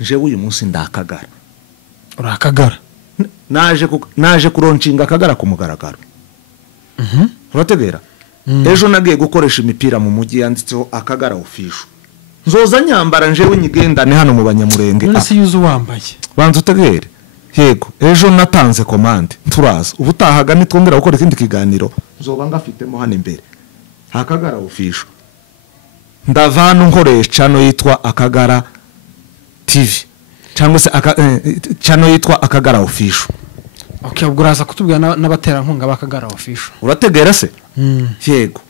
jewe uyu munsi ndakagara urakagara naje kuronshinga akagara ku mugaragaro urategera ejo nagiye gukoresha imipira mu mujyi yanditseho akagara official nzoza nyambara jewe nyigendane hano mu banyamurenge none se yuzu wambaye banza utegere yego ejo natanze commande turaza ubutahaga nitwongera gukora ikindi kiganiro nzoba ngafitemo hano imbere akagara official ndavana nkoresha no yitwa akagara TV cyangwa se channel yitwa akagara official. Okay, ubwo uraza kutubwira n'abatera nkunga bakagara official. Urategera se? Yego.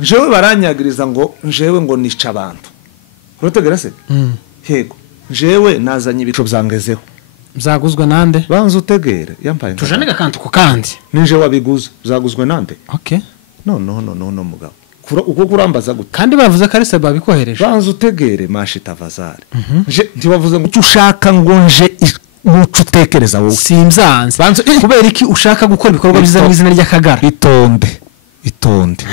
Jewe baranyagiriza ngo jewe ngo nica abantu. Urategera se? Yego. Jewe nazanye ibico byangezeho. Byaguzwe nande? Banza utegere yampaye. Tujanega kantu ko kandi. Nije wabiguze byaguzwe nande? Okay. No mugabo. Uko kurambaza gute? Kandi bavuze ko ari se babikohereje. Banza utegere mashi tavazare. Ntibavuze ngo ushaka ngo nje mucu tekereza wowe. Simzanze. Banza kubera iki ushaka gukora ibikorwa byiza mu izina ry'akagara? Itonde.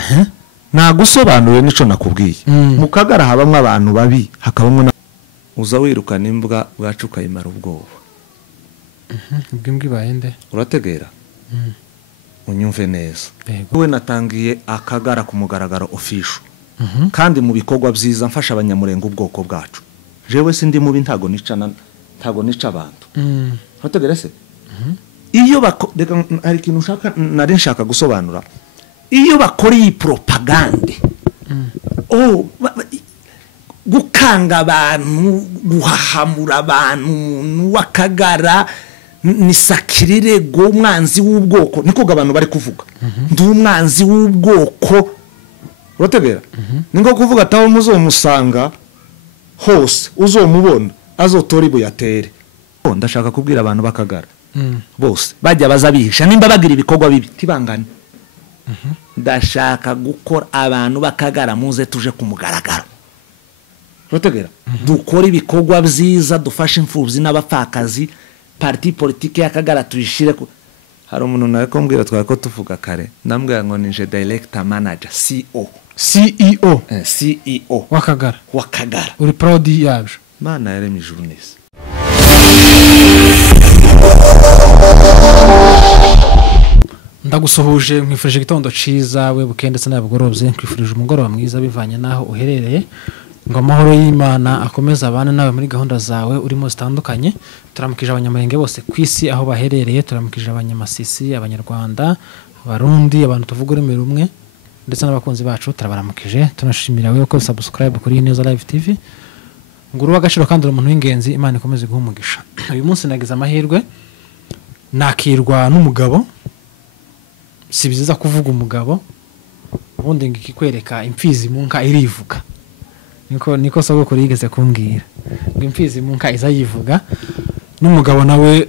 Nagusobanurire nico nakubwiye. Mu kagara habamwe abantu babi, hakabamwe uza wirukana imbwa bwacuka imara ubwoba. Ubwimbwi bayende. Urategera? Unyumve neza. We natangiye akagara ku mugaragaro official. Kandi mu bikorwa byiza mfasha abanyamurenge ubwoko bwacu. Jewe sindi mubi ntago nica abantu. Urategera se? Iyo hari ikintu ushaka nari nshaka gusobanura. Iyo bakora iyi propagande gukanga abantu guhahamura abantu wakagara ni sakirire go umwanzi w'ubwoko niko abantu bari kuvuga ndi umwanzi w'ubwoko urategera ningo kuvuga taho muzomusanga hose uzomubona azotora ibuyatere ndashaka kubwira abantu bakagara bose bajya bazabihisha nimba bagira ibikorwa bibi tibangane ndashaka gukora abantu bakagara muze tuje kumugaragara urategera dukora ibikorwa byiza dufashe imfubyi n'abapfakazi parti politique yakagara tuyishire hari umuntu nawe ko mbwira twako tuvuga kare ndambwira ngo nije director manager CEO wakagara uri proud yabyo mana yaremye journalist ndagusuhuje mwifurije gitondo ciza we bukende ndetse n'abagorobye kwifurije umugoroba mwiza bivanye naho uherereye ngo amahoro y'Imana akomeza abana nawe muri gahunda zawe urimo zitandukanye turamukije abanyamurenge bose kwisi aho baherereye turamukije abanyamasisi abanyarwanda abarundi abantu tuvuga ururimi rumwe ndetse n'abakunzi bacu turabaramukije tunashimira wewe ko subscribe kuri Neza Live TV nguru wagashiro kandi umuntu w'ingenzi Imana ikomeze guha umugisha uyu munsi nagize amahirwe nakirwa n'umugabo si biziza kuvuga umugabo ubundi ngikikwereka imfizi mu nka irivuga niko sogokuru yigeze kumbwira ngo imfizi mu nka izayivuga n'umugabo nawe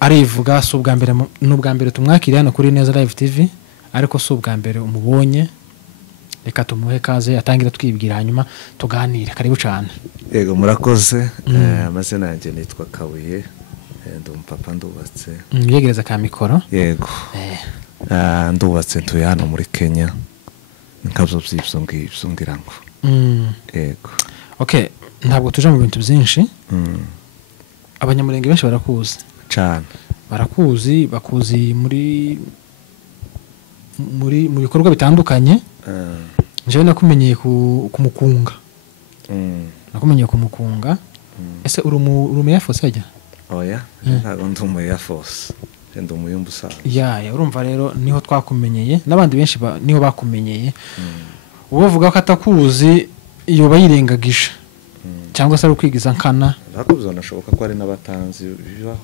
arivuga si ubwa mbere n'ubwa mbere tumwakiriye hano kuri Neza Live TV ariko si ubwa mbere umubonye reka tumuhe kaze atangira twibwira hanyuma tuganire karibu cyane. Yego murakoze amazina yanjye nitwa Kabuye ndi umupapa ndubatse yegereza ka mikoro. Yego ndubatse ntuye hano muri Kenya nkabyo byibyo ngira ngo yego. Okay, ntabwo tuje mu bintu byinshi. Abanyamurenge benshi barakuzi cyane. Bakuzi mu bikorwa bitandukanye. Jewe nakumenyeye ku mukunga. Nakumenyeye ku mukunga. Ese uri ya force ajya? Oya, ntabwo ndi mu ya force. Ndi mu yumbusa. Ya, urumva rero niho twakumenyeye n'abandi benshi niho bakumenyeye. Uvuga ko atakuzi iyo bayirengagisha cyangwa se ari kwigiza nkana bakuzo nashoboka ko ari n'abatanzi bibaho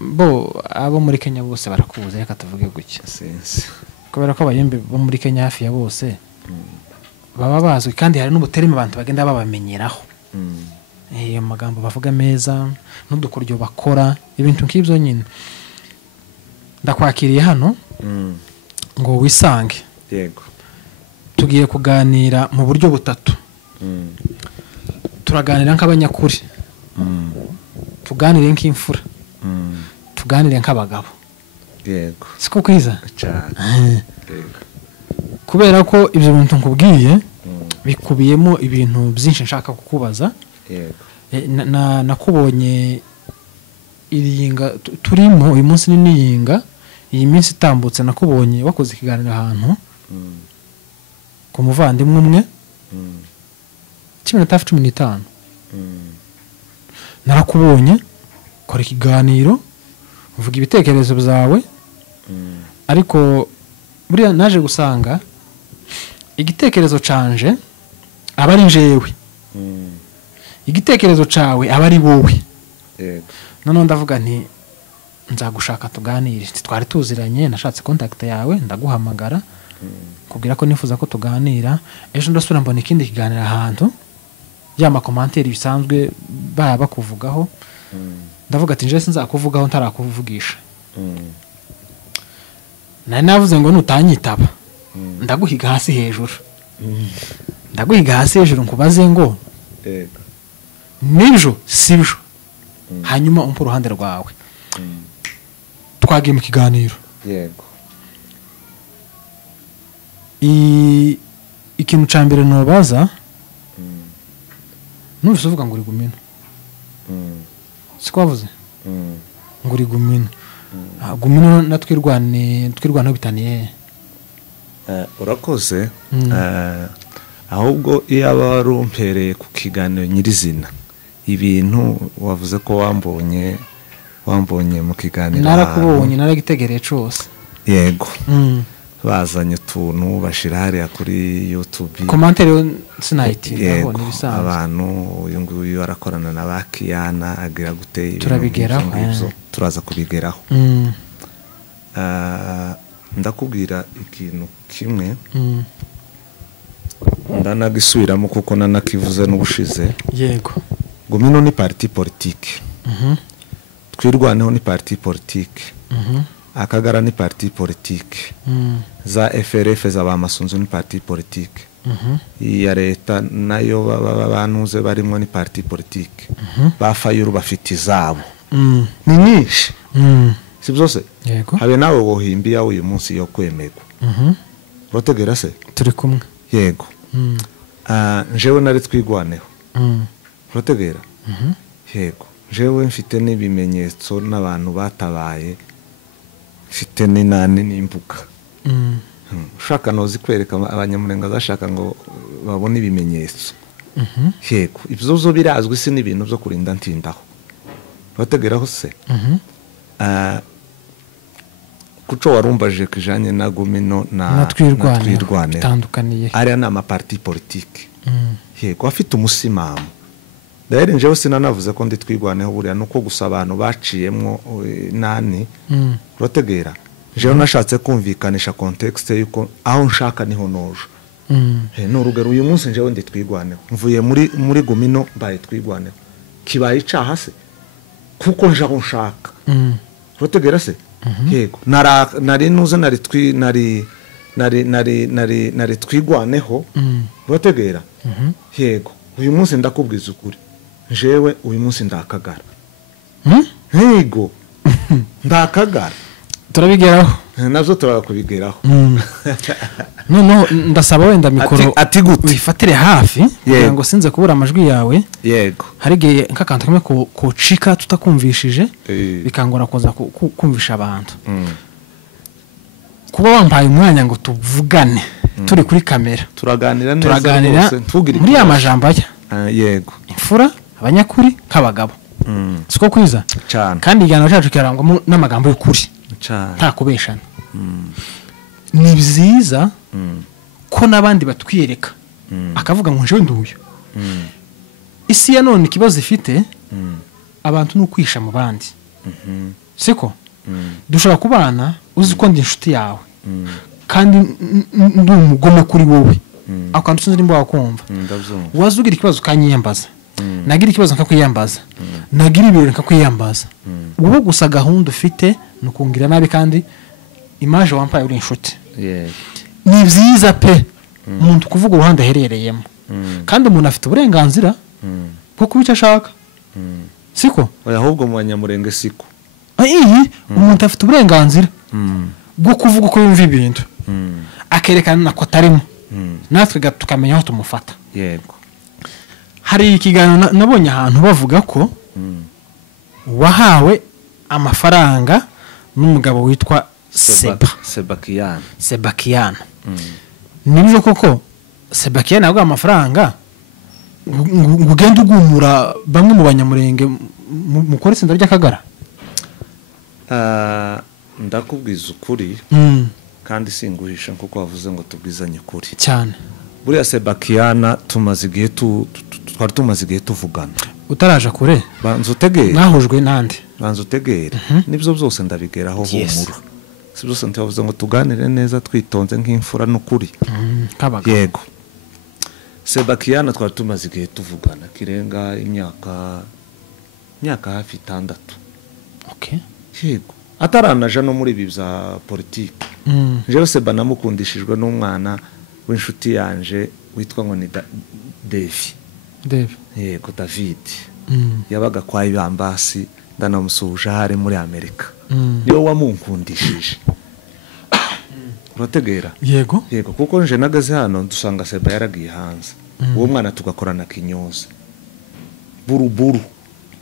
bo abo muri Kenya bose barakuze reka tuvuge gutya sense kubera ko abayembe bo muri Kenya hafi ya bose baba bazwi kandi hari n'ubuterime abantu bagenda babamenyeraho iyo magambo bavuga meza n'udukoryo bakora ibintu nk'ibyo nyine ndakwakiriye hano ngo wisange. Yego tugiye kuganira mu buryo butatu. Turaganira nk'abanyakuri. Tuganire nk'imfura. Tuganire nk'abagabo. Yego siko kwiza cyane. Kubera ko ibyo bintu nkubwiye bikubiyemo ibintu byinshi nshaka kukubaza. Yego nakubonye iriyinga turimo uyu munsi ni niyinga iyi minsi itambutse nakubonye wakoze ikiganiro ahantu ku muvandimwe umwe 15 narakubonye kora ikiganiro uvuga ibitekerezo byawe ariko buriya naje gusanga igitekerezo canje aba ari njewe igitekerezo cawe aba ari wowe none ndavuga nti nzagushaka tuganire twari tuziranye nashatse contact yawe ndaguhamagara kugira ko nifuza ko tuganira ejo ndasubira mbona ikindi kiganiro ahantu yama commentaire bisanzwe baba bakuvugaho ndavuga ati nje sinzakuvugaho ntarakuvugisha nari navuze ngo nutanyitaba ndaguhiga hasi hejuru ndaguhiga hasi hejuru nkubaze ngo nijo sibyo hanyuma umpa uruhande rwawe twagiye mu kiganiro yego ikintu ca mbere nobaza nubise uvuga ngo uri gumino siko wavuze ngo uri gumino gumino natwirwana bitaniye urakoze ahubwo iyo aba warumpereye ku kiganiro nyirizina ibintu wavuze ko wambonye mu kiganiro narakubonye naragitegereye cyose yego bazanye utuntu bashira hariya kuri YouTube commentaire sinayiti nabonye bisanzwe abantu uyu nguyu arakorana na bakiyana agira gute turabigeraho turaza kubigeraho ndakubwira ikintu kimwe ndanagisubiramo kuko nanakivuze n'ubushize yego gumino ni parti politique twirwaneho ni parti politique akagara ni parti politique za FRF za bamasunzu ni parti politique ya leta nayo banuze barimo ni parti politique bafayuru bafite izabo ni nyinshi si byose yego habe nawe wohimbiya uyu munsi yo kwemegwa rotegera se turi kumwe yego njewe nari twigwaneho rotegera yego jewe mfite n'ibimenyetso n'abantu batabaye mfite n'inani n'imbuga ushaka nozi kwereka abanyamurenga zashaka ngo babone ibimenyetso yego ibyo zo birazwi si n'ibintu byo kurinda ntindaho bategeraho se kuco warumbaje kijanye na gumino na twirwane tandukaniye ari na parti politique yego afite umusimamo Daire njewe sinanavuze ko ndi twigwaneho buriya nuko gusa abantu baciyemwo nani rotegera jewe nashatse kumvikanisha context yuko aho nshaka niho noje n'urugero uyu munsi njewe ndi twigwaneho mvuye muri gumino baye twigwaneho kibaye icaha se kuko nje aho nshaka rotegera se yego nari nuze nari twigwaneho rotegera yego uyu munsi ndakubwiza ukuri jewe uyu munsi ndakagara yego ndakagara turabigeraho nazo turakubigeraho no ndasaba wenda mikoro ati gute wifatire hafi kugira ngo sinze kubura amajwi yawe yego harigeye nkakantu kamwe ko cika tutakumvishije bikangora kuza kumvisha abantu kuba wampaye umwanya ngo tuvugane turi kuri kamera turaganira neza muri ya majambo aya yego imfura abanyakuri nk'abagabo siko kwiza kandi igihano cyacu kirangwamo n'amagambo y'ukuri nta kubeshana ni byiza ko n'abandi batwiyereka akavuga ngo njewe nduye isi ya none ikibazo ifite abantu n'ukwisha mu bandi siko dushobora kubana uzi ko ndi inshuti yawe kandi ndi umugome kuri wowe akantu sinzi nimba wakumva wazugira ikibazo kanyiyambaza nagira ikibazo nkakwiyambaza nagira ibirori nkakwiyambaza wowe gusa gahunda ufite nukungira nabi kandi image wampaye uri inshuti ni byiza pe umuntu kuvuga uruhande aherereyemo kandi umuntu afite uburenganzira bwo kuba icyo ashaka siko ahubwo mu banyamurenge siko umuntu afite uburenganzira bwo kuvuga uko yumva ibintu akerekana ko atarimo natwe tukamenya aho tumufata yego hari ikiganiro nabonye ahantu bavuga ko wahawe amafaranga n'umugabo witwa Sebakiyana nibyo koko Sebakiyana yaguha amafaranga ngo ugende ugumura bamwe mu banyamurenge mukora itsinda ry'Akagara? Ndakubwiza ukuri kandi singuhisha kuko wavuze ngo tubwizanye ukuri cyane. Buriya Sebakiyana tumaze igihe twari tumaze igihe tuvugana. Utaraje kure banza utegere nahujwe nande banza utegere nibyo byose ndabigeraho humura si byose ndavuze ngo tuganire neza twitonze nk'imfura n'ukuri yego. Sebakiyana twari tumaze igihe tuvugana kirenga imyaka hafi 6. Okay. Yego ataranaje no muri ibi bya politiki. Jewe Seba namukundishijwe n'umwana w'inshuti yanje witwa ngo ni Devi. Yego David. Yabaga kwa Ibambasi ndanamusuhuje hari muri Amerika. Niwe wamunkundishije. Urategera? Yego kuko nje nagaze hano dusanga Seba yaragiye hanze. Uwo mwana tugakorana Kinyozi. Buruburu.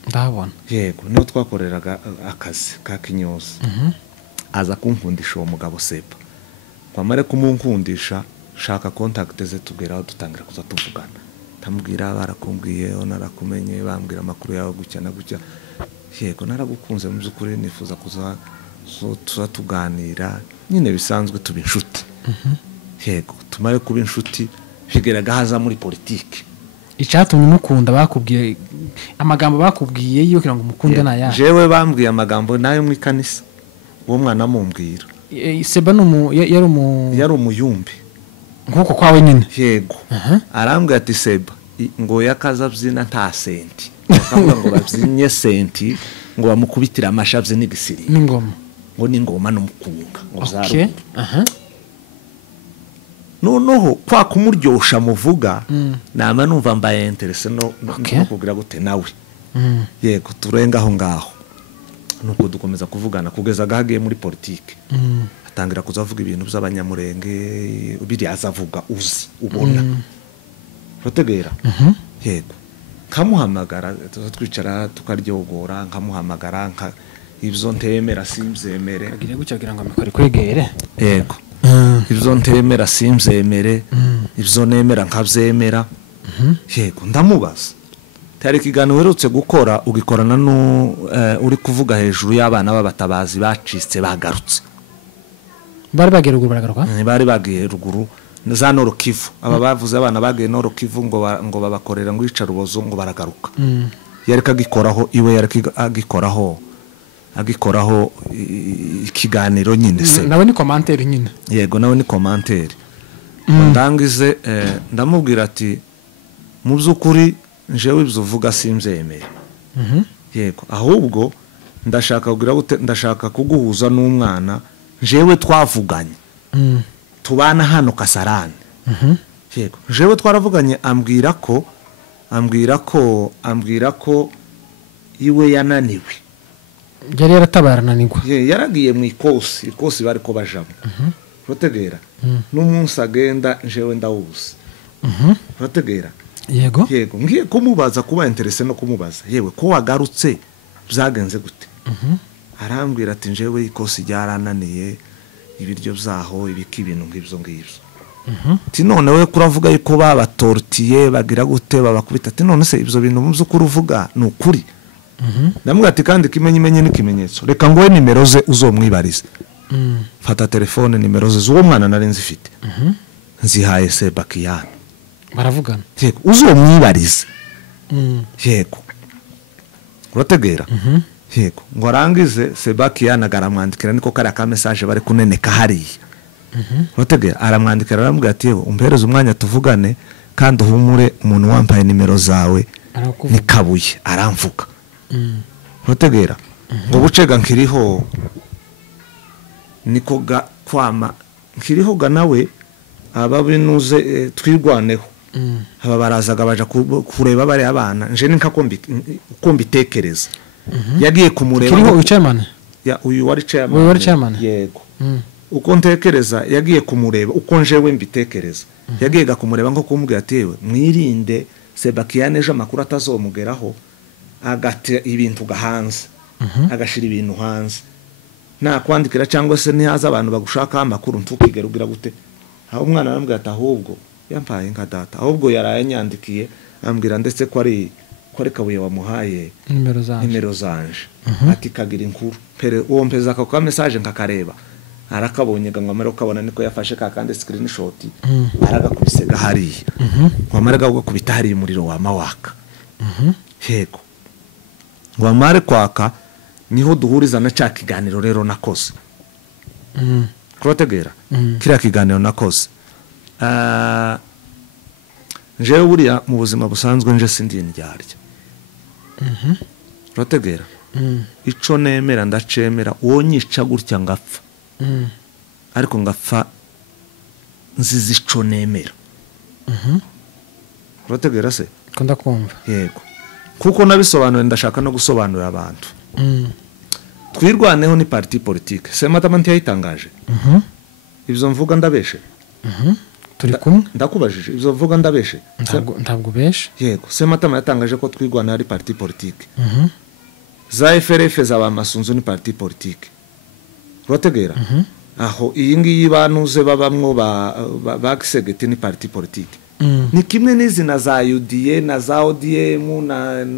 Ndabona. Yego niho twakoreraga akazi ka Kinyozi. Aza kunkundisha uwo mugabo Seba. Kwamare kumunkundisha shaka contact ze tugeraho dutangira kuza tuvugana. Tambwira barakumbwiye narakumenye bambwira amakuru yawe gucya na gucya. Yego naragukunze mu byukuri nifuza kuza tuganira nyine bisanzwe tuba inshuti. Yego tumare kuba inshuti bigeraga haza muri politiki. Icyatumye mukunda bakubwiye amagambo bakubwiye yo kugira ngo mukunde naya. Jewe bambwiye amagambo nayo mu ikanisa. Uwo mwana mumbwira. Seba yari umuyumbi. Nkuko kwawe nyine. Yego. Arambwira ati Seba ngo yakaza byina nta senti. Bakavuga ngo babyinye senti ngo bamukubitira amashavye n'igisiri. N'ingoma. Ngo n'ingoma n'umukunga ngo zaru. Okay. Noneho kwa kumuryosha muvuga nama numva mbaye interesse no kugira gute nawe. Yego turenga aho ngaho. Nuko dukomeza kuvugana kugeza gahagiye muri politiki. Atangira kuzavuga ibintu by'abanyamurenge biri azavuga uzi ubona. Urategera? Yego. Kamuhamagara twicara tukaryogora nkamuhamagara ibyo ntemera simzemere. Agire gucyagira ngo amikore kwegere. Yego. Ibyo ntemera simzemere. Ibyo nemera nkabyemera. Yego ndamubaza. Tari kiganiro werutse gukora ugikorana uri kuvuga hejuru y'abana b'abatabazi bacitse bagarutse. Bari bagiye ruguru baragaruka? Bari bagiye ruguru za Nord Kivu. Aba bavuze abana bagiye Nord Kivu ngo babakorera ngo yica Rubozo ngo baragaruka. Yareka gikoraho iwe yareka agikoraho ikiganiro nyine se. Nawe ni commentaire nyine. Yego nawe ni commentaire. Ndangize ndamubwira ati mu byukuri njewe ibyo uvuga simzemeye. Yego ahubwo ndashaka kuguhuza n'umwana njewe twavuganye. Tubana hano Kasarani. Yego njewe twaravuganye ambwira ko iwe yananiwe. Yari yaratabarananirwa. Yaragiye mu ikosi bari ko bajamo. Urategera? N'umunsi agenda njewe ndawuzi. Urategera? Yego ngiye kumubaza kuba interesse no kumubaza yewe ko wagarutse byagenze gute. Arambwira ati njewe ikosi ryarananiye ibiryo byaho ibiki ibintu ngibyo ti none we kuravuga yuko babatortiye bagira gute babakubita ati none se ibyo bintu muzo kuruvuga n'ukuri. Ndamubwira ati kandi kimenye n'ikimenyetso reka ngowe nimero ze uzomwibarize. Fata telefone nimero ze z'uwo mwana nari nzifite. Nzihaye Sebakiyana. Baravugana. Yego uzomwibarize. Yego. Urategera? Yego ngo arangize Sebakiyana garamwandikira niko kari aka message bari kuneneka hariya. Urategera aramwandikira arambwira ati yewe umpereze umwanya tuvugane kandi uhumure umuntu wampaye nimero zawe ni Kabuye aramvuga. Urategera? Ngo bucega nkiriho niko kwama nkiriho ga nawe ababinuze twirwaneho. Aba barazaga baje kureba bari abana nje ninka kombitekereza. Yagiye kumureba kiriho chairman uyu wari chairman. Yego uko ntekereza yagiye kumureba uko njewe mbitekereza. Yagiye kumureba nko kumubwira ati yewe mwirinde Sebastian ejo amakuru atazomugeraho agate ibintu gahanze agashira ibintu hanze nta kwandikira cyangwa se ntihaza abantu bagushaka amakuru ntukigera ugira gute aho umwana arambwira ati ahubwo yampaye nka data ahubwo yarayanyandikiye ambwira ndetse ko ari Kabuye wamuhaye nimero zanje ati kagira inkuru pere uwo mpeza ako ka message nkakareba arakabonye ngwamara ukabona niko yafashe ka kandi screenshot aragakubise gahariye ngwamara gakubita hari umuriro wa mawaka yego ngwamare kwaka niho duhuriza na cya kiganiro rero nakoze kubategera kiriya kiganiro nakoze jewe buriya mu buzima busanzwe nje sindi indyarya kubategera ico nemera ndacemera uwo nyica gutya ngapfa ariko ngapfa nzizi ico nemera kubategera se kunda kumva yego kuko nabisobanuye ndashaka no gusobanurira abantu twirwaneho ni parti politique Sematamante yayitangaje ibyo mvuga ndabeshe turi kumwe ndakubajije ibyo mvuga ndabeshe ntabwo beshe yego Sematama yatangaje ko twirwana ari parti politique za FRF zaba masunzu ni parti politique rotegera aho iyi ngiyi banuze babamwo ba Gisegeti ni parti politique ni kimwe n'izina za UDA na za ODM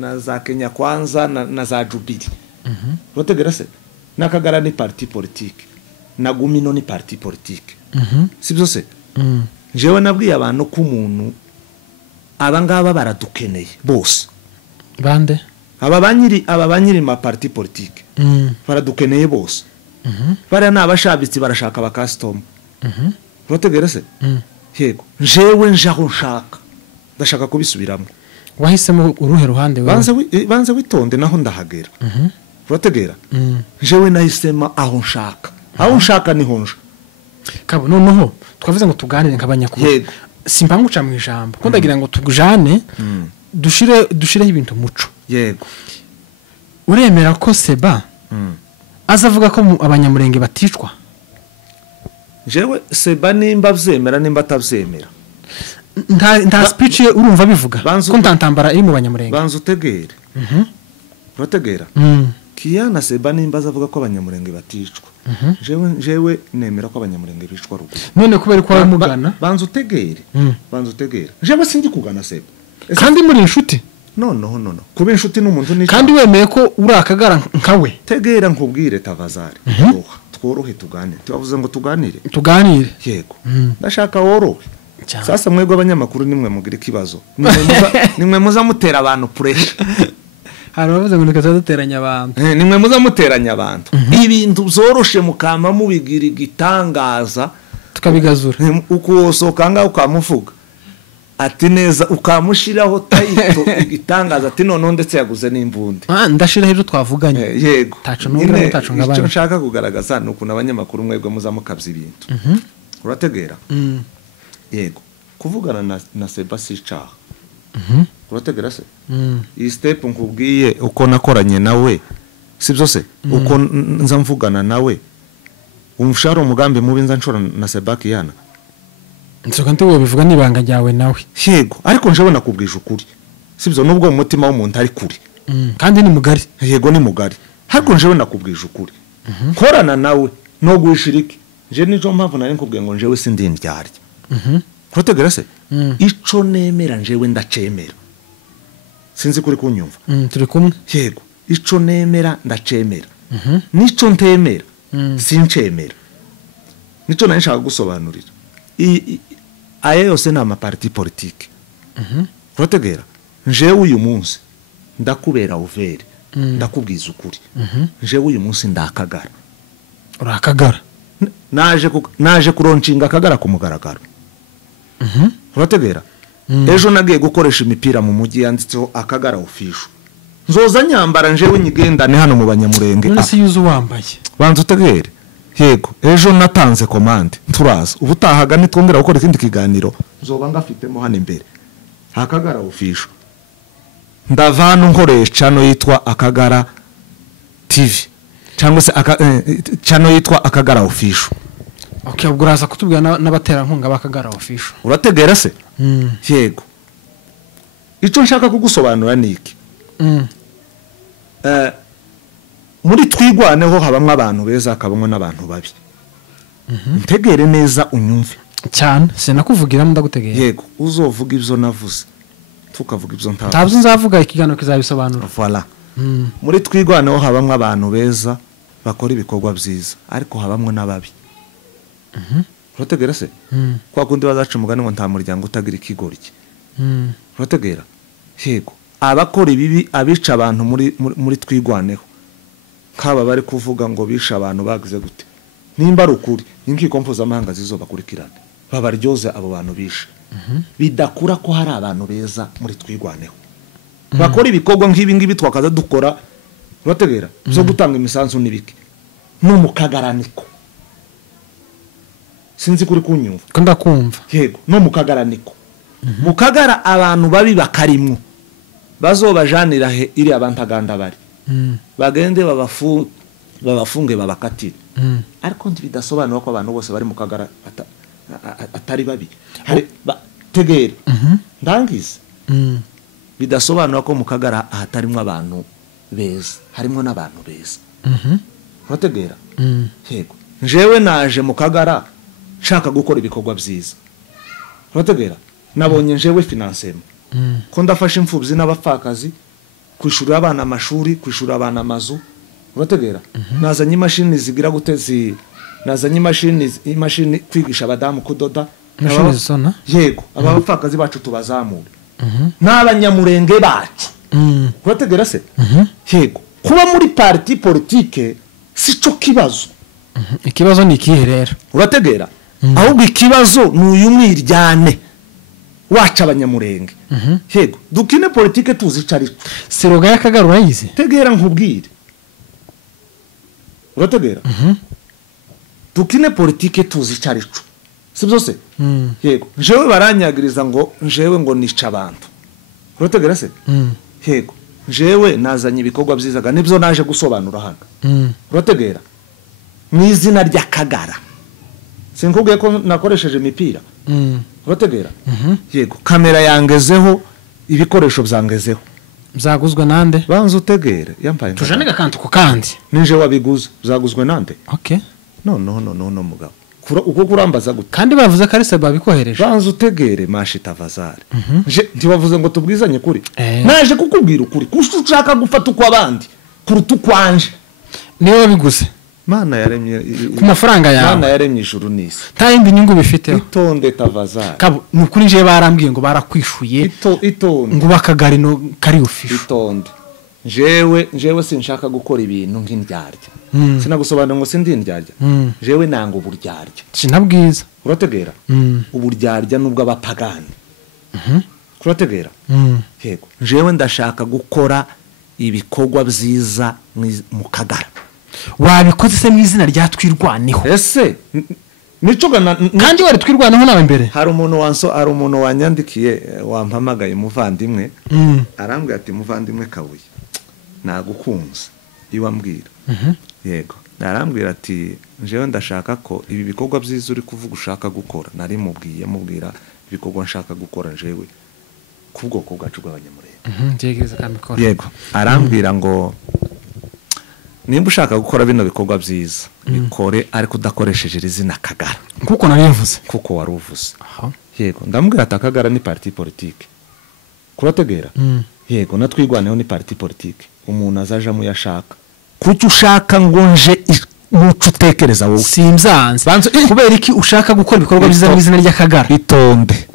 na za Kenya Kwanza na za Jubilee rotegera se nakagara ni parti politique na Gumino ni parti politique sibyo se jewe nabwiye abantu ko umuntu abangaba baradukeneye bose bande aba banyiri ma parti politique baradukeneye bose bara nabashabitsi barashaka ba custom rotegera se yego jewe njaho nshaka ndashaka kubisubiramo wahisemo uruhe ruhande banze witonde naho ndahagera rotegera jewe nahisema aho nshaka niho nje kabo noneho twavuze ngo tuganire nk'abanyakuru simba nguca mu ijambo ko ndagira ngo tugujane dushireho ibintu muco yego uremera ko Seba azavuga ko abanyamurenge baticwa jewe Seba nimba vyemera nimba atavyemera nta speech ye urumva bivuga ko ntantambara iri mu banyamurenge banza utegere urategera Kiana Seba nimba azavuga ko abanyamurenge baticwa jewe nemera ko abanyamurenge bicwa ruguru none kubera ko mugana banza utegere jewe sindi kugana Seba kandi muri inshuti no kuba inshuti n'umuntu ni kandi wemeye ko urakagara nkawe tegera nkubwire tavazari tworohe tuganire tubavuze ngo tuganire yego ndashaka worohe sasa mwego abanyamakuru nimwe mugira ikibazo nimwe muza mutera abantu pressure haravuze ngo nikazaduteranya abantu nimwe muza muteranya abantu ibintu byoroshe mukama mubigira igitangaza tukabigazura uko sokanga ukamuvuga ati neza ukamushiraho tayito igitangaza ati none ndetse yaguze n'imbundi ndashira hero twavuganye yego taco n'ubwo taco ngabanye icyo nshaka kugaragaza nuko nabanyamakuru mwebwe muzamukabza ibintu urategera yego kuvugana na Seba Sichaha urategera se iyi step nkubwiye uko nakoranye nawe sibyo se uko nza mvugana nawe umusharo umugambi mubi nza nshora na Sebastian nsoka ntewe bivuga nibanga ryawe nawe yego ariko nje bona kubwije ukuri sibyo nubwo mu mutima w'umuntu ari kuri kandi ni mugari yego ni mugari ariko nje bona kubwije ukuri korana nawe no gushiriki je nijo mpamvu nari nkubwiye ngo njewe sindi ndyarya protegera se ico nemera njewe ndacemera sinzi kuri kunyumva turi kumwe yego ico nemera ndacemera nico ntemera sincemera nico nari nshaka gusobanurira aya yose ni amaparti politike protegera njewe uyu munsi ndakubera uvere ndakubwiza ukuri njewe uyu munsi ndakagara urakagara naje kuronshinga akagara ku mugaragaro urategera ejo nagiye gukoresha imipira mu mujyi yanditseho akagara official nzoza nyambara njewe nyigendane hano mu banyamurenge none se yuzu wambaye banza utegere yego ejo natanze commande turaza ubutahaga nitwongera gukora ikindi kiganiro nzoba ngafitemo hano imbere akagara official ndavana nkoresha no yitwa akagara TV cyangwa se channel yitwa akagara official okay ubwo uraza kutubwira n'abatera nkunga bakagara official urategera se yego icyo nshaka kugusobanura ni iki muri twigwaneho habamo abantu beza hakabamo n'abantu babi ntegere neza unyumve cyane sinakuvugiramo ndagutegera yego uzovuga ibyo navuze tukavuga ibyo ntabwo nzavuga ikiganiro kizabisobanura voilà muri twigwaneho habamo abantu beza bakora ibikorwa byiza ariko habamo n'ababi urategera se kwa kundi bazaca umugani ngo nta muryango utagira ikigoryi urategera yego abakora ibibi abica abantu muri twigwaneho kaba bari kuvuga ngo bisha abantu bagize gute nimba ari ukuri inkiko mpuzamahanga zizobakurikirana babaryoze abo bantu bishe bidakura ko hari abantu beza muri twigwaneho bakora ibikorwa nk'ibi ngibi twakaza dukora urategera byo gutanga imisanzu n'ibiki no mu kagaraniko sinzi kuri kunyumva ko ndakumva yego no mu kagaraniko mu kagara abantu babi bakarimwo bazobajanira he iri abantaganda bari bagende babafunge babakatire ariko bidasobanura ko abantu bose bari mu kagara atari babi tegera ndangize bidasobanura ko mu kagara hatarimo abantu beza harimo n'abantu beza urategera yego njewe naje mu kagara nshaka gukora ibikorwa byiza urategera nabonye njewe finansema ko ndafashe imfubyi n'abapfakazi kwishurira abana amashuri kwishurira abana amazu urategera nazanye imashini zigira gutezi nazanye imashini kwigisha abadamu kudoda yego abapfakazi bacu tubazamure n'abanyamurenge bacu urategera se yego kuba muri parti politique si cyo kibazo ikibazo ni ikihe rero urategera ahubwo ikibazo ni uyu mwiryane waca abanyamurenge yego dukine politike tuzicarira siroga y'akagara urayizi tegera nkubwire urategera dukine politike tuzicarira si byose yego njewe baranyagiriza ngo njewe ngo nica abantu urategera se yego njewe nazanye ibikorwa byizaga nibyo naje gusobanura hano urategera mu izina ry'akagara sinkubwiye ko nakoresheje imipira urategera yego kamera yangezeho ibikoresho byangezeho byaguzwe nande banza utegere yambaye tujane gakantu ku kandi ninje wabiguze byaguzwe nande okay no mugabo uko kurambaza gute kandi bavuze ko ari se babikohereje banza utegere mashita vazare ntibavuze ngo tubwizanye kuri naje kukubwira ukuri kuko ushaka gufata uko abandi kuruta ukwanje niwe wabiguze Mana yaremye ku mafaranga yawe Mana yaremye ijuru n'isi nta yindi nyungu bifiteho itonde tavazare kabo nukuri nje barambwiye ngo barakwishuye itonde ngo bakagari no kari ufisho itonde jewe sinshaka gukora ibintu nk'indyarya sinagusobanura ngo sindi indyarya jewe nanga uburyarya sinabwiza urategera uburyarya nubwo abapagani urategera yego jewe ndashaka gukora ibikorwa byiza mu kagara wabikoze se mu izina rya twirwaneho ese nico kandi wari twirwaneho nawe imbere hari umuntu wanyandikiye wampamagaye muvandimwe arambwira ati muvandimwe Kabuye nagukunze iwambwira yego narambwira ati njewe ndashaka ko ibi bikorwa byiza uri kuvuga ushaka gukora nari mubwira ibikorwa nshaka gukora njewe ku bwoko bwacu bw'abanyamurenge yego arambwira ngo nimba ushaka gukora bino bikorwa byiza bikore ariko udakoresheje izina kagara kuko narivuze kuko waruvuze yego ndamubwira ati akagara ni parti politique kurategera yego natwigwaneho ni parti politique umuntu azaja mu yashaka kuki ushaka ngo nje mucu utekereza wowe simzanze kubera iki ushaka gukora ibikorwa byiza mu izina ry'akagara itonde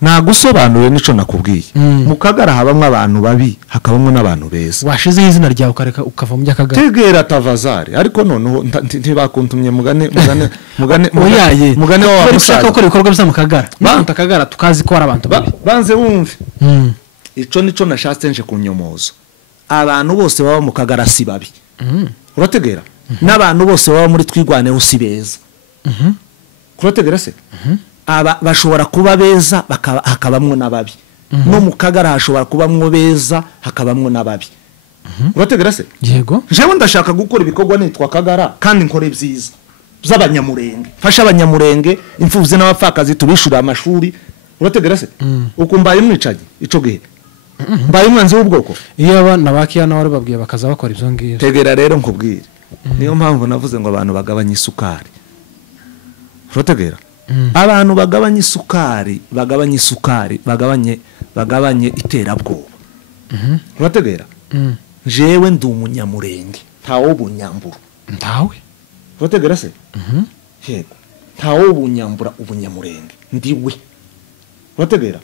nagusobanure nico nakubwiye mu kagara habamwe abantu babi hakabamwe n'abantu beza washizeho izina ryawe ukareka ukava mu by'akagara tegera tavazare ariko noneho ntibakuntumye mugane wa mushaka gukora ibikorwa byiza mu kagara bantu akagara tukazi ko ari abantu babi banze wumve ico nico nashatse nje kunyomoza abantu bose baba mu kagara si babi urategera n'abantu bose baba muri twigwaneho si beza kurategera se aba bashobora kuba beza hakabamwe n'ababi no mu kagara hashobora kubamwe beza hakabamwe n'ababi urategera se yego jewe ndashaka gukora ibikorwa nitwa kagara kandi nkore byiza by'abanyamurenge fasha abanyamurenge imfuvye n'abapfakazi tubishura amashuri urategera se uko mbaye mwicaye ico gihe mbaye umwanzi w'ubwoko iyo abana bakiyana wari babwiye bakaza bakora ibyo ngibyo tegera rero nkubwire niyo mpamvu navuze ngo abantu bagabanye isukari urategera abantu bagabanye isukari bagabanye iterabwoba urategera jewe ndi umunyamurenge ntawo bunyambura ntawe urategera se yego ntawo bunyambura ubunyamurenge ndiwe urategera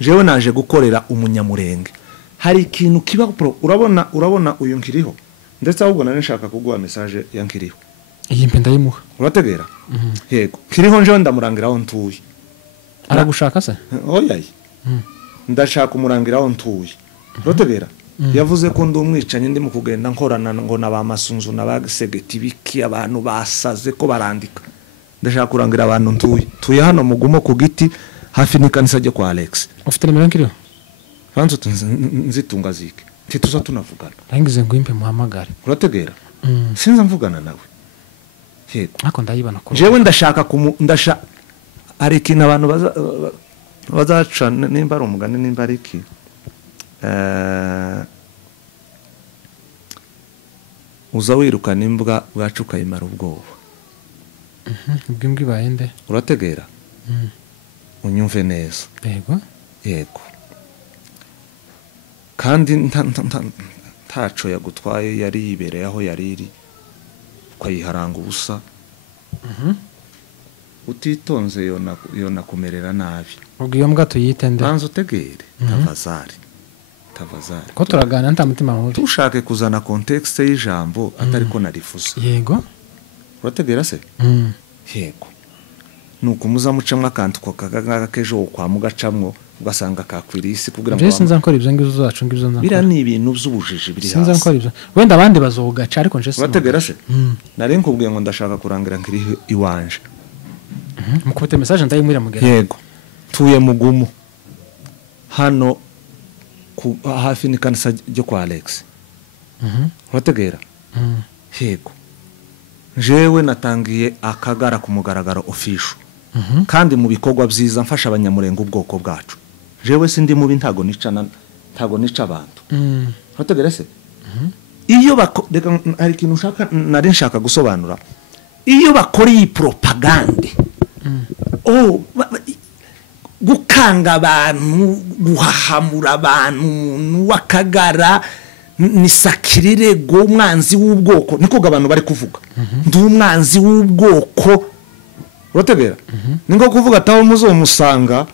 jewe naje gukorera umunyamurenge hari ikintu kiba urabona uyu nkiriho ndetse ahubwo nari nshaka kuguha message ya nkiriho iyi mpe ndayimuha urategera yego nkiriho nje ndamurangiraho ntuye aragushaka se oyaye ndashaka umurangiraho ntuye urategera yavuze ko ndi umwicanye ndi mu kugenda nkorana ngo nabamasunzu nabagisegeti biki abantu basaze ko barandika ndashaka kurangira abantu ntuye tuye hano mugumo ku giti hafi n'ikanisa ryo kwa Alex ufite nimero nkiriho fanzo nzitunga zike ntituza tunavugana rangize ngo impe muhamagare urategera sinza mvugana nawe yego ako ndayibana ko jewe ndashaka ari ikintu abantu bazaca nimba ari umugani nimba ari iki uza wirukana imbwa bwacu ukayimara ubwoba ubwimbwi bayende urategera unyumve neza yego kandi ntaco yagutwaye yari yibereye aho yari iri ukayiharanga ubusa utitonze yona kumerera nabi ubwo iyo mbwa tuyite nde banza utegere tavazari ko turagana nta mutima mubi tushake kuzana context y'ijambo atari ko narifuza yego urategera se yego nuko muzamucamwe akantu ko kagakejo kwa mugacamwo ugasanga kakwiriye isi kugira ngo sinza nkora ibyo ngizo zacu ngibyo nza bira ni ibintu by'ubujiji biri hasi sinza nkora ibyo wenda abandi bazogaca ariko nje sinza urategera se nari nkubwiye ngo ndashaka kurangira nkiri iwanje mukubite message ndayimwira mugera yego tuye mugumu hano hafi ni kanisa ryo kwa Alex urategera yego jewe natangiye akagara ku mugaragaro official kandi mu bikorwa byiza mfasha abanyamurenge ubwoko bwacu jewe sindi mubi ntago nica abantu urategera se iyo hari ikintu nari nshaka gusobanura iyo bakora iyi propagande gukanga abantu guhahamura abantu wakagara ni sakirire go umwanzi w'ubwoko niko abantu bari kuvuga ndi umwanzi w'ubwoko urategera ningo kuvuga ataho muzomusanga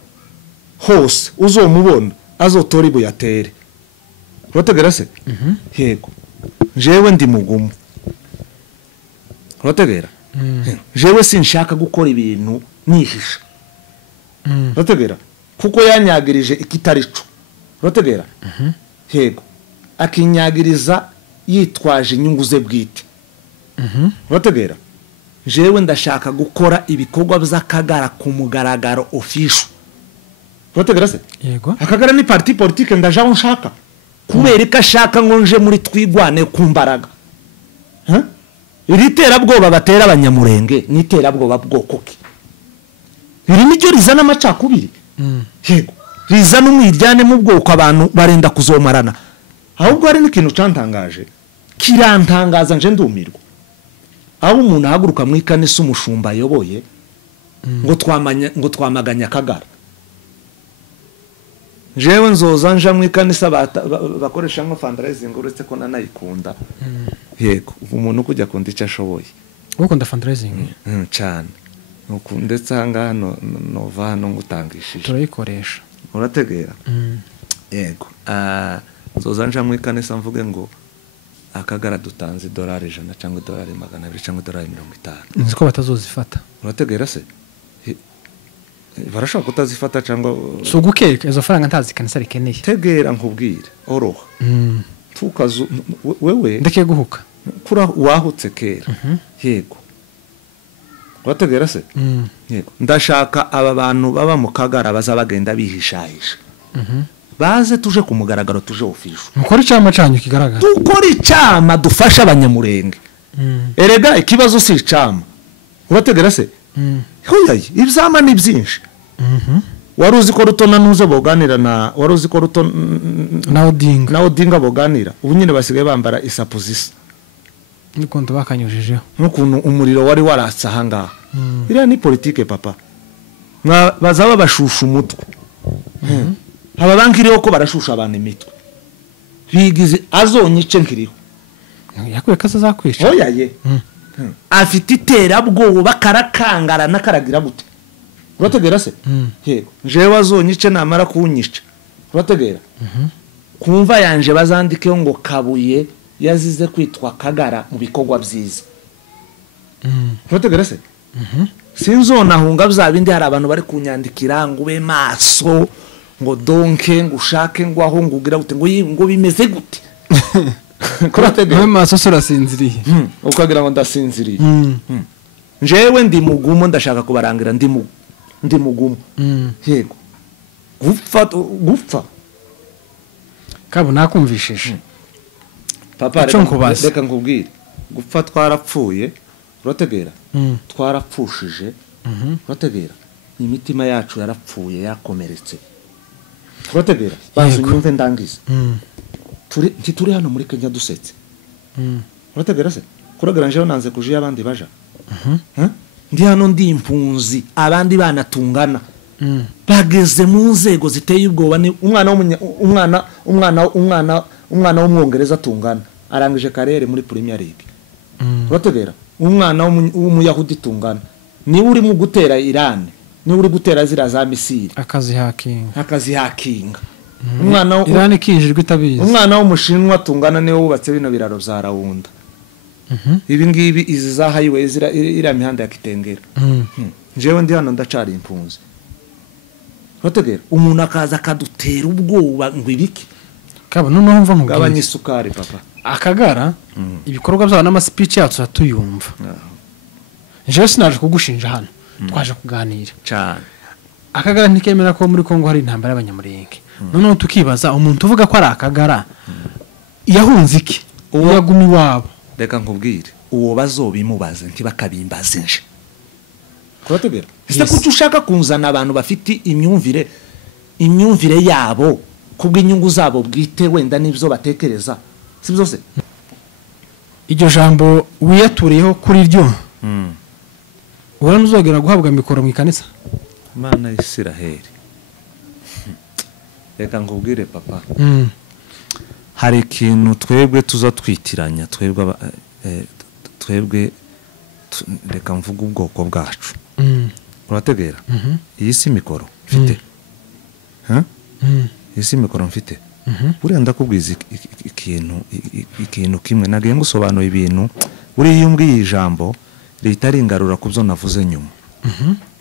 hose uzomubona azotora ibu yatere urategera se yego jewe ndi mugumu urategera jewe sinshaka gukora ibintu nihisha urategera kuko yanyagirije ikitarico urategera yego akinyagiriza yitwaje inyungu ze bwite urategera jewe ndashaka gukora ibikorwa by'akagara ku mugaragaro official urategera se yego akagara ni parti politique ndajaho nshaka kubera ko ashaka ngo nje muri twigwane ku mbaraga iri terabwoba batera abanyamurenge ni terabwoba bwoko ki iri niryo rizana amacakubiri yego rizana umwiryane mu bwoko abantu barenda kuzomarana ahubwo hari n'ikintu cantangaje kirantangaza nje ndumirwa aho umuntu ahaguruka mu ikanisa umushumba ayoboye ngo twamaganya akagara jewe nzoza nja mu ikanisa bakoresha nko fundraising uretse ko nanayikunda yego umuntu kujya kunda icyo ashoboye ukunda fundraising cyane nuko ndetse ahangaha nova hano ngutangishije turayikoresha urategera yego nzoza nja mu ikanisa mvuge ngo akagara dutanze $100 cyangwa $200 cyangwa $50 nzi ko batazozifata urategera se barashaka kutazifata cyangwa so gukeka izo faranga ntazi kanisa rikeneye tegera nkubwire oroha tukazu wewe ndeke guhuka kura wahutse kera yego urategera se yego ndashaka aba bantu baba mu kagara bazabagenda bihishahisha baze tuje ku mugaragaro tuje official mukora icyama cyanyu kigaragara dukora icyama dufasha abanyamurenge erega ikibazo si icyama urategera se hoyaye ibyama ni byinshi wari uzi ko Ruto na Ntuze boganira wari uzi ko Ruto na Odinga boganira ubu nyine basigaye bambara isapu zisa n'ukuntu bakanyujijeho n'ukuntu umuriro wari waratse ahangaha iriya ni politike papa bazaba bashusha umutwe aba banki iriho ko barashusha abantu imitwe bigize azonyice nkiriho yakuye ko azakwisha oya ye afite iterabwoba karakangarana karagira gute urategera se yego jewe azonyice namara kunyica urategera kumva yanje bazandikeho ngo Kabuye yazize kwitwa Kagara mu bikorwa byiza urategera se sinzonahunga bindi hari abantu bari kunyandikira ngo ube maso ngo donke ngo ushake ngo aho ngugira gute ngo bimeze gute kurategera ube maso surasinziriye ukagira ngo ndasinziriye jewe ndi mugumo ndashaka kubarangira ndi mugumo yego gupfa kabo nakumvishije papa reka nkubwire gupfa twarapfuye urategera twarapfushije urategera imitima yacu yarapfuye yakomeretse urategera bazi nyumve ndangiza turi hano muri Kenya dusetse urategera se kuragara njewe nanze kuje abandi baja ndi hano ndi impunzi abandi banatungana bageze mu nzego ziteye ubwoba ni umwana w'umwongereza atungana arangije karere muri Premier League urategera umwana w'umuyahudi tungana niwe uri mu gutera Iran niwe uri gutera zira za Misiri akazi hakinga umwana Iran ikinjirwa itabizi umwana w'umushinwa tungana niwe wubatse bino biraro za Rawunda ibi ngibi izi za highway ira mihanda ya Kitengera jewe ndi hano ndacari impunzi urategera umuntu akaza akadutera ubwoba ngo ibiki kaba noneho mva nkubwiye gabanya isukari papa Akagara ibikorwa byabo n'ama speech yacu atuyumva jewe sinaje kugushinja hano twaje kuganira cyane Akagara ntikemera ko muri Kongo hari intambara y'abanyamurenge noneho tukibaza umuntu uvuga ko ari Akagara yahunze iki yagumi wabo reka nkubwire uwo bazobimubaze ntibakabimbaze nje kurategera ese kuki ushaka kunzana abantu bafite imyumvire yabo kubw'inyungu zabo bwite wenda n'ibyo batekereza si byose iryo jambo wiyaturiyeho kuri ryo ubona uzogera guhabwa mikoro mu ikanisa Imana y'Isiraheli reka nkubwire papa hari ikintu twebwe tuza twitiranya twebwe reka mvuga ubwoko bwacu urategera iyi si mikoro mfite iyi si mikoro mfite buriya ndakubwiza ikintu kimwe nagiye ngusobanura ibintu buriya iyo umbwiye ijambo leta ringarura ku byo navuze nyuma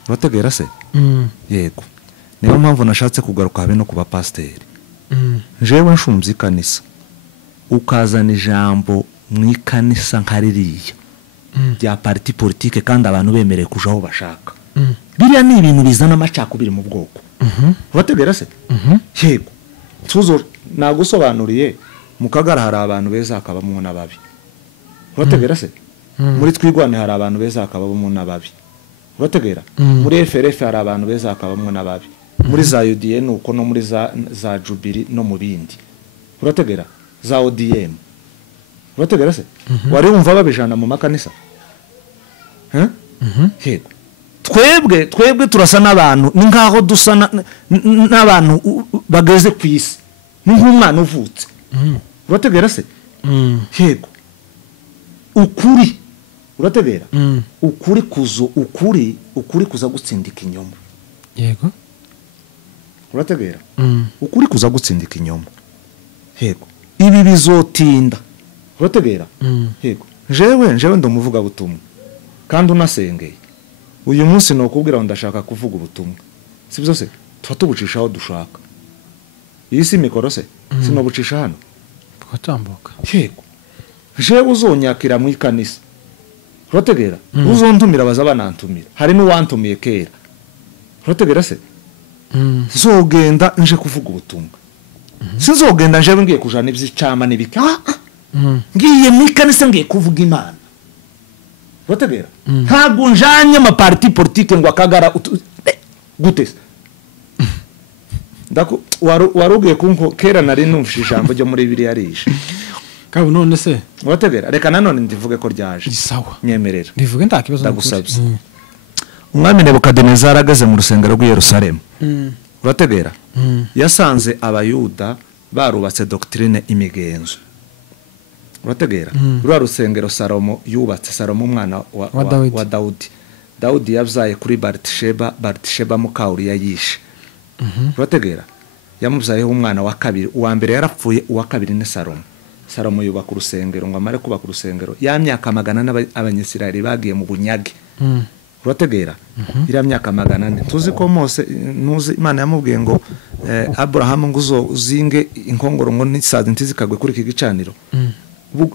urategera se yego niyo mpamvu nashatse kugaruka habe no kuba pasiteri jewe nshumze ikanisa ukazana ijambo mu ikanisa nka ririya rya parti politike kandi abantu bemereye kuja aho bashaka biriya ni ibintu bizana amacakubiri mu bwoko urategera se yego tuzo nagusobanuriye mu Kagara hari abantu beza akabamo n'ababi urategera se muri Twigwane hari abantu beza akabamo n'ababi urategera muri FRF hari abantu beza akabamo n'ababi muri za UDN uko no muri za Jubilee no mu bindi urategera za ODM urategera se wari umva babijana mu makanisa yego twebwe turasa n'abantu ni nkaho dusa n'abantu bageze ku isi ni nk'umwana uvutse urategera se yego ukuri urategera ukuri kuza gutsindika inyuma yego urategera ukuri kuza gutsindika inyuma yego ibi bizotinda urategera yego jewe ndamuvuga butumwa kandi unasengeye uyu munsi no kubwira ngo ndashaka kuvuga ubutumwa si byose tuba tubucisha aho dushaka iyi si mikoro se sinobucisha hano twatambuka yego jewe uzonyakira mu ikanisa urategera uzontumira baza banantumira hari n'uwantumiye kera urategera se zogenda nje kuvuga ubutumwa sinzogenda nje ngiye kujana iby'icama n'ibiki ngiye mu ikanisa ngiye kuvuga Imana urategera ntabwo njanye ama parti politique ngo Akagara gute warugiye kunko kera nari numvise ijambo ryo muri Bibiliya rishe kabu none se urategera reka nanone ndivuge ko ryaje sawa nyemerera ndivuge nta kibazo ndagusabye umwami Nebukadinezari ageze mu rusengero rw'i Yerusalemu urategera yasanze abayuda barubatse doctrine imigenzo urategera rwa rusengero Salomo yubatse Salomo umwana wa Dawudi yabyaye kuri Batisheba muka Uriya yishe urategera yamubyayeho umwana wa kabiri uwa mbere yarapfuye uwa kabiri ni Salomo yubaka urusengero ngo amare kubaka urusengero ya myaka 100 abanyisirayeli bagiye mu bunyage urategera iriya myaka 100 tuzi ko Mose nuzi Imana yamubwiye ngo Abraham ngo uzinge inkongoro ngo nisazi ntizikagwe kuri iki gicaniro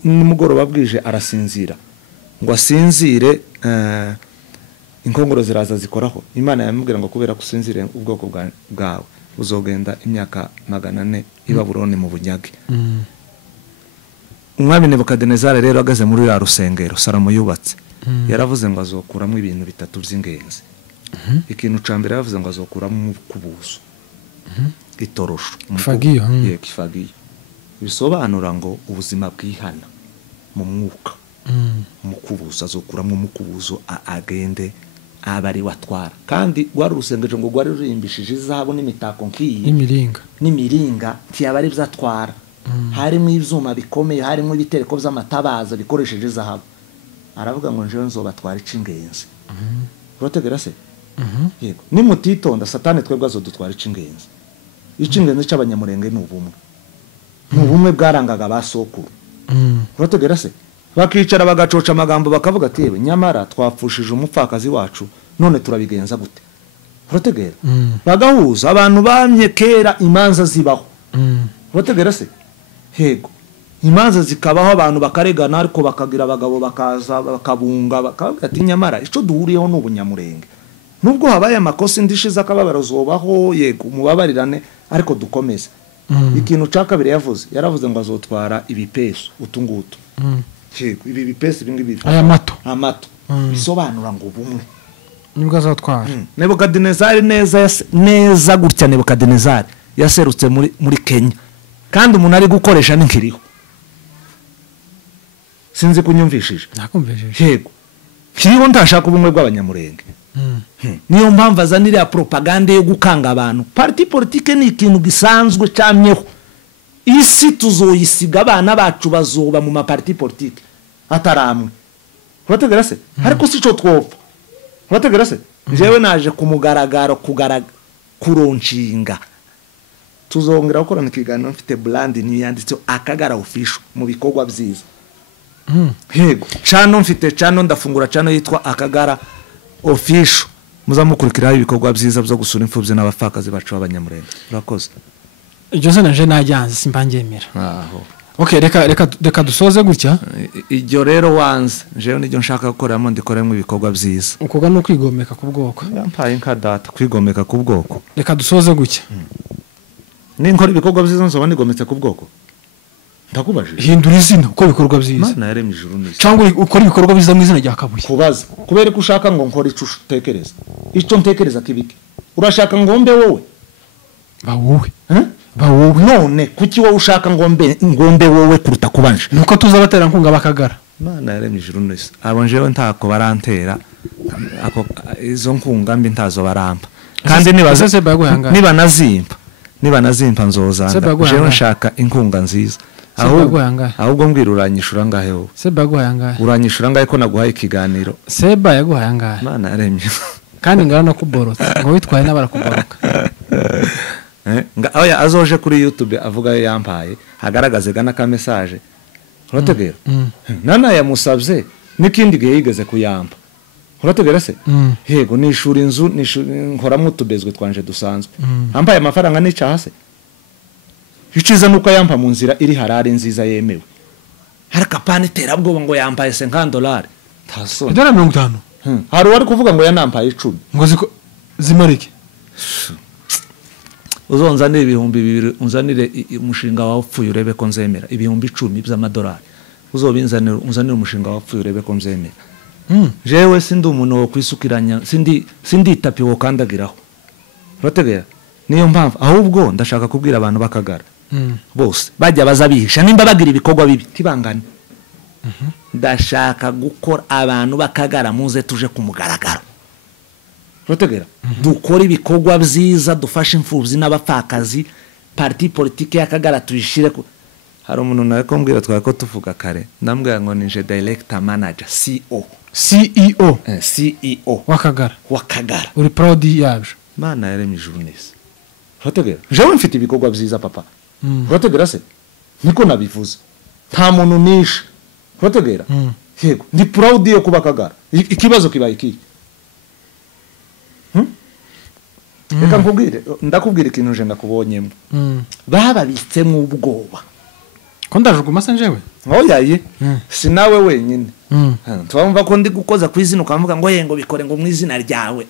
nimugoroba bwije arasinzira ngo asinzire inkongoro ziraza zikoraho Imana yamubwira ngo kubera kusinzire ubwoko bwawe uzogenda imyaka 400 i Babuloni mu bunyage umwami Nebukadinezari rero agaze muri ya rusengero Salomo yubatse yaravuze ngo azokuramo ibintu bitatu by'ingenzi ikintu cambere yaravuze ngo azokuramo umukubuzo itorosho fagiyo bisobanura ngo ubuzima bwihana mu mwuka umukubuzo azokuramo umukubuzo agende abari watwara kandi gwari urusengero ngo gwari rurimbishije izahabu n'imitako nkiyi n'imiringa ntiyabari byatwara harimo ivyuma bikomeye harimo ibitereko by'amatabaza bikoresheje izahabu aravuga ngo njewe nzobatwara icingenzi urategera se yego nimutitonda satani twebwe azodutwara icingenzi cy'abanyamurenge n'ubumwe bwarangaga basokuru urategera se bakicara bagacoca amagambo bakavuga ati yewe nyamara twapfushije umupfakazi wacu none turabigenza gute urategera bagahuza abantu bamye kera imanza zibaho urategera se hego imanza zikabaho abantu bakaregana ariko bakagira abagabo bakaza bakabunga bakavuga ati nyamara ico duhuriyeho n'ubunyamurenge nubwo habaye amakosa indishiza akababaro zobaho yego umubabarirane ariko dukomeze ikintu cakabire yaravuze ngo azotwara ibipeso utungutu yego ibi bipeso bingi aya amato bisobanura ngo ubumwe nibwo azotwara Nebukadinezari neza gutya Nebukadinezari yaserutse muri Kenya kandi umuntu ari gukoresha n'inkiriho sinzi kunyumvishije nakumvishije yego kiriho ntashaka ubumwe bw'abanyamurenge niyo mpamvu azanira propaganda yo gukanga abantu parti politique ni ikintu gisanzwe cyamyeho isi tuzoyisiga abana bacu bazoba mu maparti politique ataramwe urategera se ariko sico twopfa urategera se jewe naje kumugaragaro kuronshinga tuzongera gukorana ikiganiro mfite brand ni yanditse Akagara official mu bikorwa byiza yego cano mfite cano ndafungura cano yitwa Akagara official muzamukurikiraho ibikorwa byiza byo gusura imfubyi n'abafakazi bacu b'abanyamurenge urakoze iryo zina je najyanze simbangemera aho okay reka dusoze gutya iryo rero wanze jewe nijyo nshaka gukoramo ndikoremo ibikorwa byiza ukuga no kwigomeka ku bwoko yampaye nka data kwigomeka ku bwoko reka dusoze gutya ninkora ibikorwa byiza nzoba nigometse ku bwoko ndakubaje hindura izina uko bikorwa byiza Mana yaremye ijuru n'isi cyangwa ukora ibikorwa byiza mu izina rya Kabuye kubaza kubera ko ushaka ngo nkora ico utekereza icyo ntekereza kibike urashaka ngo mbe wowe ba wowe none kuki wowe ushaka ngo mbe wowe kuruta kubanje nuko tuzabatera nkunga bakagara Mana yaremye ijuru n'isi abo njewe ntako barantera ako izo nkunga mbi ntazo baramba kandi niba nazimpa nzozanga jewe nshaka inkunga nziza ahubwo mbwira uranyishura ngahe wowe Seba yaguhaye angahe uranyishura ngahe ko naguhaye ikiganiro Seba yaguhaye angahe Mana yaremye kandi ngara no kuborotsa ngo witwaye n'abarakuboroka oya azoje kuri YouTube avuga yo yampaye hagaragaze gana ka message urategera nana yamusabye n'ikindi gihe yigeze kuyamba urategera se yego nishura inzu nkoramo utubezwe twanje dusanzwe ampaye amafaranga n'icyaha se iciza nuko yampa mu nzira iri harari nziza yemewe harakapane terabwoba ngo yampaye $50 tasoni $50 hari wari kuvuga ngo yanampaye 10 ngo zimarike uzonzanire ibihumbi 200 unzanire umushinga wawe upfuye urebe ko nzemera ibihumbi 10 by'amadolari uzobinzanire unzanire umushinga wawe upfuye urebe ko nzemera jewe sindi umuntu wo kwisukiranya sindi tapi wo kandagiraho urategera niyo mpamvu ahubwo ndashaka kubwira abantu bakagara bose bajya baza bihisha nimba bagira ibikorwa bibi tibangane ndashaka gukora abantu bakagara muze tuje kumugaragaro rotegera dukora ibikorwa byiza dufashe imfubyi n'abapfakazi parti politique yakagara tuyishire hari umuntu nawe ko mbwira twari ko tuvuga kare ndambwira ngo nije director manager CEO wakagara uri proud yabyo mana yaremye journalist rotegera jewe mfite ibikorwa byiza papa rotegera se niko nabivuze nta muntu nishe rotegera yego ndi proud yo kuba kagara ikibazo kibaye iki reka nkubwire ndakubwira ikintu je ndakubonyemo bababitsemo ubwoba ko ndajuguma se njewe oyaye sinawe wenyine twumva ko ndi gukoza ku izina ukavuga ngo yengo bikore ngo mu izina ryawe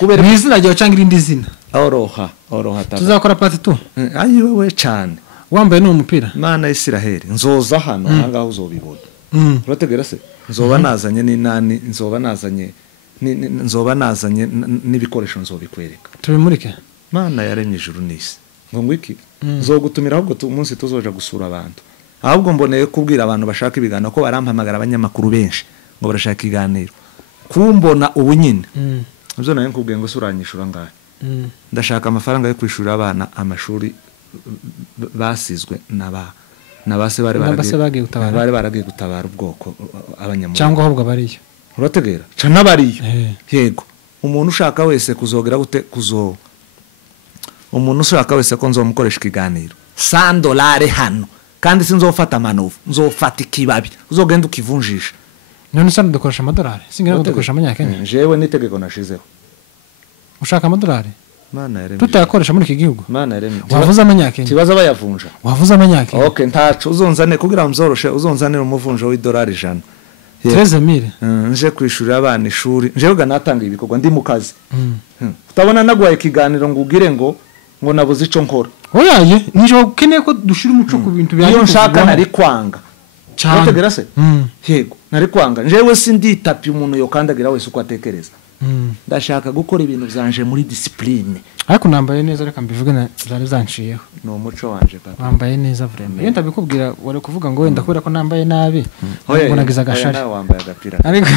kubera mu izina ryawe cyangwa irindi zina oroha tuzakora part 2 ayiwe we cyane wambaye no umupira mana Israel nzoza hano hanga uzobibona urategera se nzoba nazanye n'inani nzoba nazanye n'ibikoresho nzobikwereka tubimurike mana yaremye ijuru n'isi ngo ngwiki nzogutumira ahubwo umunsi tuzoja gusura abantu ahubwo mboneye kubwira abantu bashaka ibiganiro ko barampamagara abanyamakuru benshi ngo barashaka iganiro kumbona ubu nyine ibyo nayo nkubwiye ngo suranyishura ngahe ndashaka amafaranga yo kwishura abana amashuri basizwe nabase bari baragiye gutabara ubwoko abanyamurenge cyangwa ahubwo bariyo urategera cana bariyo yego umuntu ushaka wese kuzogera gute umuntu ushaka wese ko nzomukoresha ikiganiro $100 hano kandi sinzofata amanovu nzofata ikibabi uzogenda ukivunjisha none se dukoresha amadolari singira dukoresha amanyakenya jewe nitegeko nashizeho ushaka amadolari mana yaremye tutayakoresha muri iki gihugu mana yaremye wavuze amanyakenya kibaza bayavunja wavuze amanyakenya okay ntacu uzonzane kugira mzoroshe uzonzanira umuvunjo w'idolari 100 13,000 nje kwishurira abana ishuri nje uga natanga ibikorwa ndi mu kazi utabona nagwaye ikiganiro ngugire ngo nabuze ico nkora oyaye nijo keneye ko dushira umuco ku bintu bya iyo nshaka nari kwanga cyane se yego nari kwanga njewe sinditapi umuntu yo kandagira wese uko atekereza ndashaka gukora ibintu byanje muri discipline ariko nambaye neza reka mbivuge zari zanciyeho no umuco wanje papa nambaye neza vraiment yenda bikubwira wari kuvuga ngo wenda kubera ko nambaye nabi ngo nagize agashari wambaye agapira ariko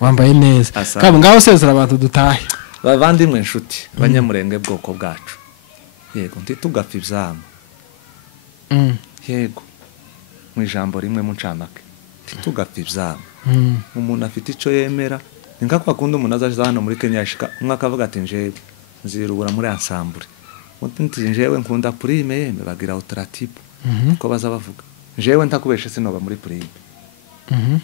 wambaye neza kandi ngaho sezera abantu dutahe bavandimwe inshuti banyamurenge bwoko bwacu yego ntitugapfa ivyama yego mu ijambo rimwe mu ncamake ntitugapfa ivyama umuntu afite ico yemera ninka kwa kundi umuntu azaje hano muri Kenya yashika umwaka avuga ati njewe nzirubura muri ensemble uti njewe nkunda prime yeme bagira alternative ko baza bavuga njewe ntakubeshe sinoba muri prime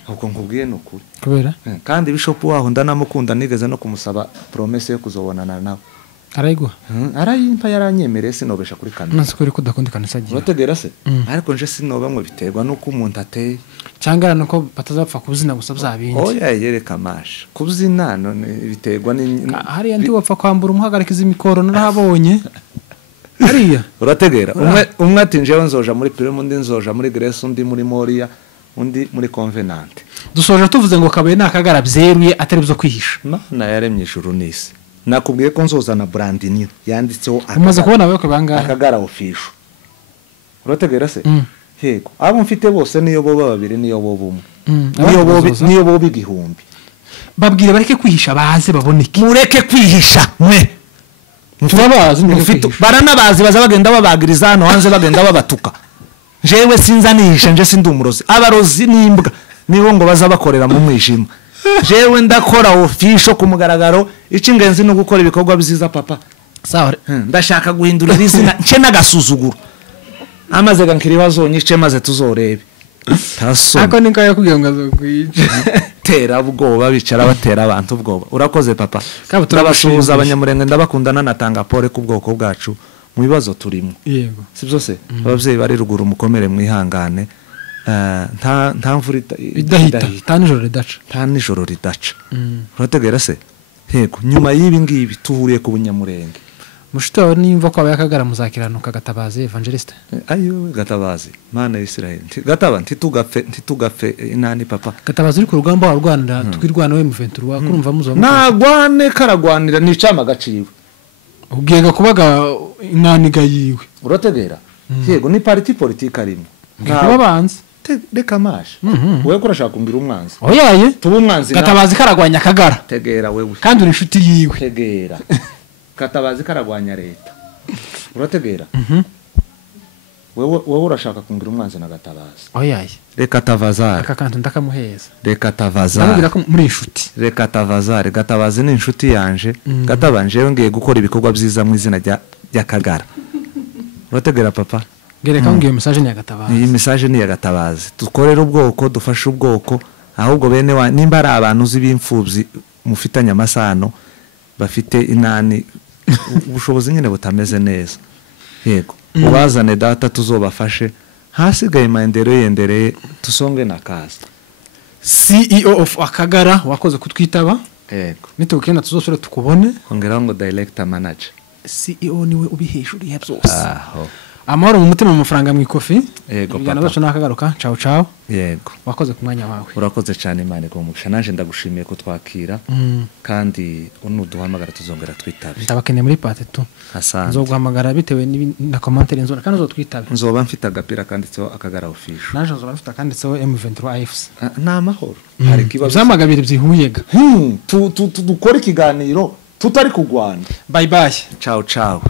uko nkubwiye nukuri kubera kandi bishop waho ndanamukunda nigeze no kumusaba promesse yo kuzobonana nawe arayigwa arayimpa yaranyemereye sinobesha kuri kanisa nasikuri kudakundi kanisa giye urategera se ariko nje sinoba ngo biterwa nuko umuntu ateye cyangwa nuko batazapfa kubuzina gusa byabindi oya yereka masha kubuzina none biterwa ni hari yandi wapfa kwambura umuhagarikiza imikoro narahabonye hariya urategera umwe ati njewe nzoja muri Prime undi nzoja muri Grace undi muri Moria undi muri Covenant dusoje tuvuze ngo kabaye nakagara byeruye atari byo kwihisha mana yaremye ijuru n'isi nakubwiye ko nzozana brand new yanditseho umaze kubona abayo bangahe akagara official urategera se yego abo mfite bose niyo bo babiri niyo bo bumwe niyo bo bigihumbi babwire bareke kwihisha baze baboneke mureke kwihisha mwe turabazi mufite baranabazi baza bagenda babagiriza hano hanze bagenda babatuka jewe sinzanisha nje sindi umurozi abarozi n'imbwa nibo ngo baza bakorera mu mwijima jewe ndakora official ku mugaragaro icingenzi no gukora ibikorwa biziza papa sawa ndashaka guhindura izina nce nagasuzuguro amaze gankiriwa zonyice maze tuzorebe taso ako ninka yakubwiye ngo azokwica tera ubwoba bicara batera abantu ubwoba urakoze papa turabashuza abanyamurenge ndabakundana natanga pole ku bwoko bwacu mu bibazo turimo yego sibyo se abavyeyi bari ruguru mukomere mwihangane nta mvura idahita nta nijoro ridaca urategera se yego nyuma y'ibi ngibi tuhuriye ku bunyamurenge mushito wawe nimva ko abayakagara muzakiranuka Gatabazi evangeliste ayo Gatabazi mana y'Israel gataba ntitugapfe inani papa Gatabazi uri ku rugamba wa Rwanda twirwana we muventura kurumva muzo nagwane karagwanira nicama gaciwe ubwiga kubaga inaniga yiwe urategera yego ni parti politique arimo kuba banze reka mashe wewe kurashaka kumbira umwanzi oyaye tuba umwanzi Gatabazi karagwanya Kagara tegera wewe kandi uri inshuti yiwe tegera Gatabazi karagwanya leta urategera wewe urashaka kumbira umwanzi na Gatabazi oyaye reka Tavazari aka kantu ndakamuheza reka Tavazari ndamubwira ko muri inshuti reka Tavazari Gatabazi ni inshuti yanje Gatabanje yongeye gukora ibikorwa byiza mu izina rya Kagara urategera papa gereka ngiyo message ni ya Gatabazi iyi message ni ya Gatabazi dukorera ubwoko dufasha ubwoko ahubwo bene wa nimba ari abantu z'ibimfubyi mufitanya amasano bafite inani ubushobozi nyine butameze neza yego ubazane data tuzobafashe hasigaye maendero yendereye tusonge na kazi CEO of Akagara wakoze kutwitaba yego nitugenda tuzosore tukubone ongera ngo director manager CEO niwe ubihejuru ya byose aho amahoro mu mutima mu mafaranga mu ikofi yego papa bacu nakagaruka ciao ciao yego wakoze ku mwanya wawe urakoze cyane Imana igumugisha naje ndagushimiye ko twakira kandi unuduhamagara tuzongera twitabe ndabakeneye muri part 2 asante nzoguhamagara bitewe na commentaire nzona kandi uzotwitabe nzoba mfite agapira kanditseho Akagara official naje nzoba mfite kanditseho M23 AFC na mahoro hari kibazo zamagabiri byihuyega dukora ikiganiro tutari kugwana bye bye ciao ciao